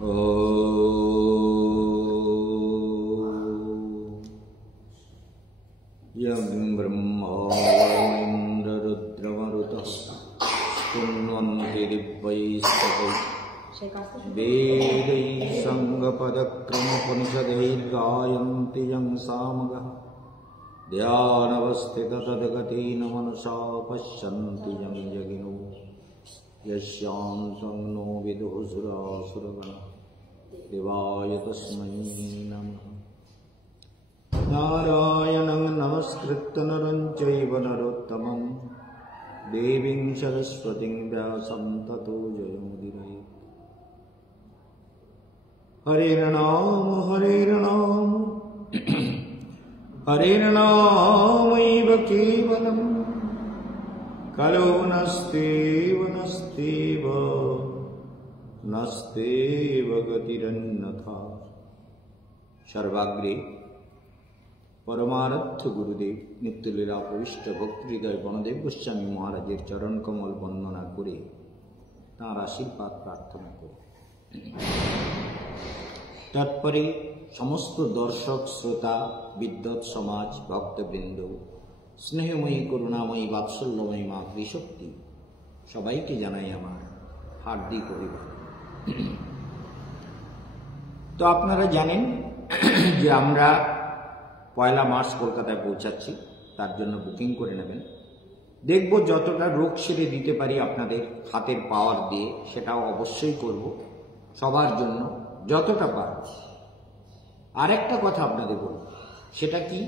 यं ब्रह्मा वरुणेन्द्ररुद्रमरुतः स्तुन्वन्ति दिव्यैस्तवैः वेदैः सङ्गपदक्रमोपनिषदैर्गायन्ति यं सामगाः ध्यानवस्थिततद्गतेन मनसा पश्यन्ति यं यगिनो यस्यां संनो विदुः सुरासुरगणः देवाय तस्मै नमः। नारायणं नमस्कृत्य नरं चैव नरोत्तमं देवीं सरस्वतीं व्यासं ततो जयमुदीरये। हरेर्नाम हरेर्नामैव केवलम् कलो नस्तेव गतिरन्यथा। सर्वाग्रे परमारथ गुरुदेव नित्यलीला प्रविष्ट भक्तहृदय गणदेव गोस्वामी महाराजेर चरण कमल वंदना करे तार आशीर्वाद प्रार्थना करे। तत्परे समस्त दर्शक श्रोता विद्वत समाज भक्तबृंद स्नेहमयी करुणामयी वात्सल्यमयी मातृशक्ति सबाइके जानाई आमार हार्दिक अभिवादन। तो आपनारा जानेन जे आमरा पयला मार्च कलकाताय पौঁছাচ্ছি, तार जन्य बुकिंग करे नेবেন। देखबो যতটা रोग सेरे दिते पारी आपनादेर हातेर पाওয়ার दिए सेटाও अवश्यई करब सबार जन्य যতটা पारব। आरेकटा कथा आपनादेर बोलबो, सेटा कि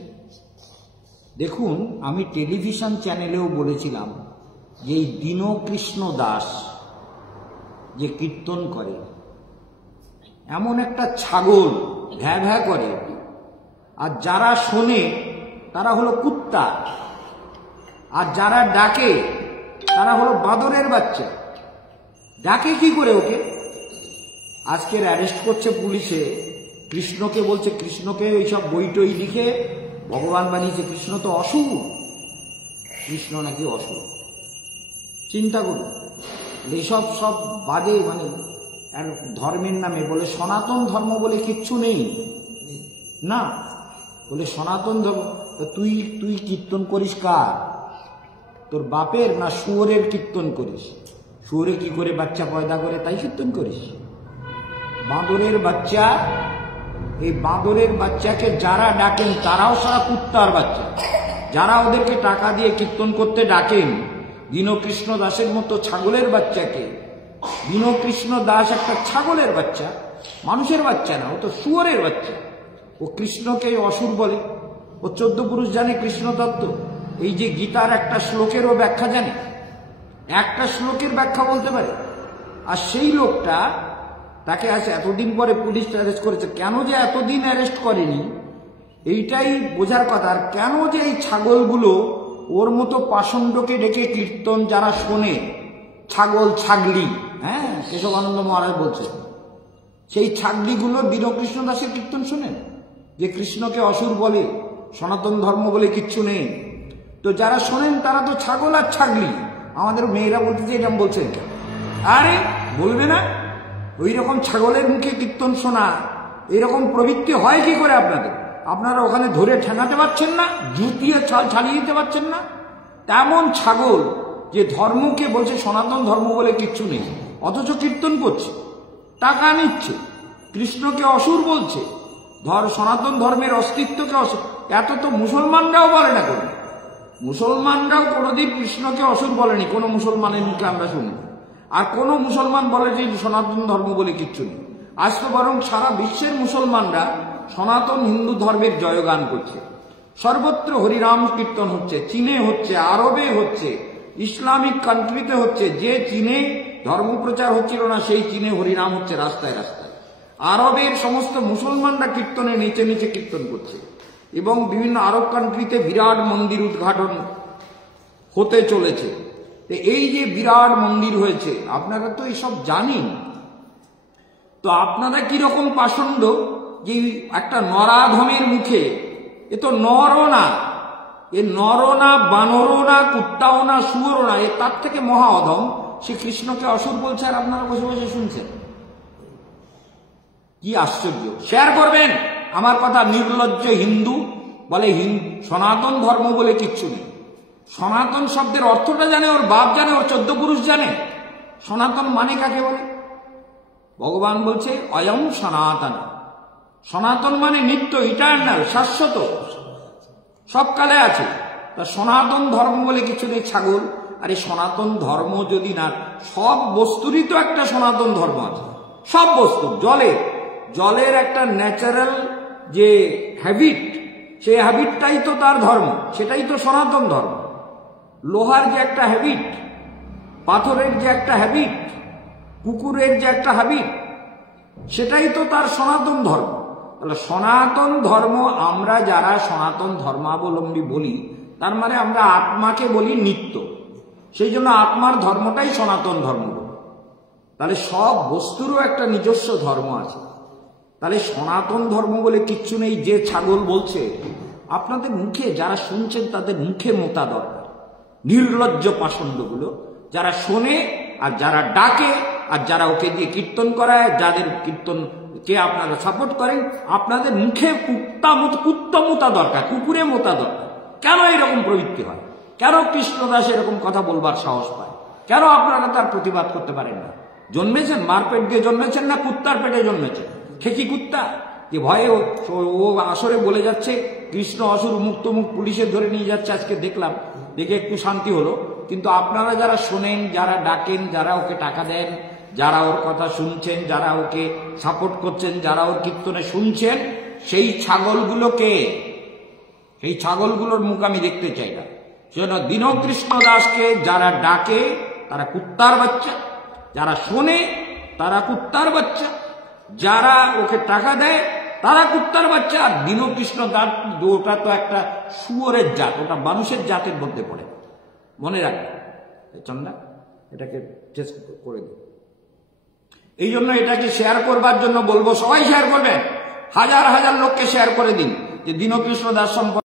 देखुन आमी टेलिभिशन चैनेलेও বলেছিলাম যে এই দীনকৃষ্ণ দাস যে কীর্তন করে এমন একটা ছাগল ভ্যা ভ্যা করে, আর যারা শোনে তারা হলো কুত্তা, আর যারা ডাকে তারা হলো বাঁদরের বাচ্চা। ডাকে কি করে ওকে? আজকের অ্যারেস্ট করছে পুলিশে, কৃষ্ণকে বলছে, কৃষ্ণকে এইসব বই টই লিখে ভগবান বানিয়েছে, কৃষ্ণ তো অসুর, কৃষ্ণ নাকি অসুর। চিন্তা করুন, এইসব সব বাজে মানে ধর্মের নামে বলে সনাতন ধর্ম বলে কিচ্ছু নেই না, বলে সনাতন ধর্ম। তুই তুই কীর্তন করিস কার? তোর বাপের না শুয়োরের কীর্তন করিস? শুয়োরে কি করে বাচ্চা পয়দা করে তাই কীর্তন করিস? বাঁদরের বাচ্চা, এই বাঁদরের বাচ্চাকে যারা ডাকেন তারাও সারা কুত্তার বাচ্চা। যারা ওদেরকে টাকা দিয়ে কীর্তন করতে ডাকেন দীনকৃষ্ণ দাসের মতো ছাগলের বাচ্চাকে, দীনকৃষ্ণ দাস একটা ছাগলের বাচ্চা, মানুষের বাচ্চা না, ও তো শুয়োরের বাচ্চা। ও কৃষ্ণকে অসুর বলে। ও 14 পুরুষ জানে কৃষ্ণ তত্ত্ব। এই যে গীতার একটা শ্লোকেরও ব্যাখ্যা জানে, একটা শ্লোকের ব্যাখ্যা বলতে পারে। আর সেই লোকটা, তাকে আজ এতদিন পরে পুলিশ অ্যারেস্ট করেছে। কেন যে এতদিন অ্যারেস্ট করেনি এইটাই বোঝার কথা। আর কেন যে এই ছাগলগুলো ওর মতো পাষণ্ডকে ডেকে কীর্তন যারা শোনে, ছাগল ছাগলি, হ্যাঁ কেশবানন্দ মহারাজ বলছে, সেই ছাগলিগুলো দীনকৃষ্ণ দাসের কীর্তন শোনেন যে কৃষ্ণকে অসুর বলে, সনাতন ধর্ম বলে কিচ্ছু নেই। তো যারা শোনেন তারা তো ছাগল আর ছাগলি। আমাদের মেয়েরা বলতেছে এরকম বলছেন, আরে বলবে না? ওই রকম ছাগলের মুখে কীর্তন শোনা, এরকম প্রবৃত্তি হয় কি করে আপনাদের? আপনারা ওখানে ধরে ঠেঙাতে পারছেন না, জুতিয়ে ছাড়িয়ে দিতে পারছেন না? তেমন ছাগল যে ধর্মকে বলছে সনাতন ধর্ম বলে কিচ্ছু নেই, অথচ কীর্তন করছে, টাকা নিচ্ছে, কৃষ্ণকে অসুর বলছে, সনাতন ধর্মের অস্তিত্বকে অসুর। এত তো মুসলমানরাও বলে না, কোনো মুসলমানরাও কোনোদিন কৃষ্ণকে অসুর বলেনি, কোনো মুসলমানের মুখে আমরা শুনি। আর কোনো মুসলমান বলে যে সনাতন ধর্ম বলে কিচ্ছু নেই। আজ তো বরং সারা বিশ্বের মুসলমানরা সনাতন হিন্দু ধর্মের জয়গান করছে। সর্বত্র হরিনাম কীর্তন হচ্ছে, চীনে হচ্ছে, আরবে হচ্ছে, ইসলামিক কান্ট্রিতে হচ্ছে। যে চীনে ধর্মপ্রচার হচ্ছিল না সেই চীনে হরিনাম হচ্ছে রাস্তায় রাস্তায়। আরবের সমস্ত মুসলমানরা কীর্তনে নিচে নিচে কীর্তন করছে, এবং বিভিন্ন আরব কান্ট্রিতে বিরাট মন্দির উদ্ঘাটন হতে চলেছে। এই যে বিরাট মন্দির হয়েছে, আপনারা তো এইসব জানেন। তো আপনারা কিরকম পাষণ্ড যে একটা নরাধমের মুখে, এ তো নরও না, এ নরও না, বানরও না, কুত্তাও না, শুয়োরও না, এ তার থেকে মহা অধম। সে কৃষ্ণকে অসুর বলছে আর আপনারা বসে বসে শুনছেন। কি আশ্চর্য! শেয়ার করবেন। আমার কথা, নির্লজ্জ হিন্দু বলে সনাতন ধর্ম বলে কিচ্ছু নেই। সনাতন শব্দের অর্থটা জানে ওর বাপ, জানে ওর 14 পুরুষ জানে। সনাতন মানে কাকে বলে? ভগবান বলছে অয়ং সনাতন। সনাতন মানে নিত্য, ইটার্নাল, শাশ্বত, সবকালে আছে। তা সনাতন ধর্ম বলে কিছু নেই ছাগল। আরে সনাতন ধর্ম যদি না, সব বস্তুরই তো একটা সনাতন ধর্ম আছে। সব বস্তু, জলের একটা ন্যাচারাল যে হ্যাবিট, সেই হ্যাবিটটাই তো তার ধর্ম, সেটাই তো সনাতন ধর্ম। লোহার যে একটা হ্যাবিট, পাথরের যে একটা হ্যাবিট, কুকুরের যে একটা হ্যাবিট, সেটাই তো তার সনাতন ধর্ম। তাহলে সনাতন ধর্ম, আমরা যারা সনাতন ধর্মাবলম্বী বলি, তার মানে আমরা আত্মাকে বলি নিত্য, সেই জন্য আত্মার ধর্মটাই সনাতন ধর্ম। তাহলে সব বস্তুরও একটা নিজস্ব ধর্ম আছে। তাহলে সনাতন ধর্ম বলে কিচ্ছু নেই যে ছাগল বলছে। আপনাদের মুখে যারা শুনছেন তাদের মুখে মোতা দরকার। নির্লজ্জ পাষণ্ডগুলো যারা শোনে আর যারা ডাকে আর যারা ওকে দিয়ে কীর্তন করায়, যাদের কীর্তনকে আপনারা সাপোর্ট করেন, আপনাদের মুখে কুত্তা মোতা দরকার, কুকুরে মোতা দরকার। কেন এরকম প্রবৃত্তি হয়? কেন কৃষ্ণদাস এরকম কথা বলবার সাহস পায়? কেন আপনারা তার প্রতিবাদ করতে পারেন না? জন্মেছেন মারপেট দিয়ে জন্মেছেন না কুত্তার পেটে জন্মেছেন? খেকি কুত্তা যে ভয়ে ও আসরে বলে যাচ্ছে কৃষ্ণ অসুর মুক্ত মুখ পুলিশে ধরে নিয়ে যাচ্ছে, আজকে দেখলাম, দেখে একটু শান্তি হলো। কিন্তু আপনারা যারা শোনেন, যারা ডাকেন, যারা ওকে টাকা দেন, যারা ওর কথা শুনছেন, যারা ওকে সাপোর্ট করছেন, যারা ওর কীর্তনে শুনছেন, সেই ছাগলগুলোকে, সেই ছাগলগুলোর মুখ আমি দেখতে চাই না। সেজন্য দীনকৃষ্ণ দাসকে যারা ডাকে তারা কুত্তার বাচ্চা, যারা শোনে তারা কুত্তার বাচ্চা, যারা ওকে টাকা দেয় তারা কুত্তার বাচ্চা। আর দীনকৃষ্ণ দাস ওটা তো একটা শুয়োরের জাত, ওটা মানুষের জাতের মধ্যে পড়ে। মনে রাখবে চন্দা, এটাকে টেস্ট করে দিন। এই জন্য এটাকে শেয়ার করবার জন্য বলবো, সবাই শেয়ার করবেন, হাজার হাজার লোককে শেয়ার করে দিন যে দীনকৃষ্ণ দাস সম্পর্কে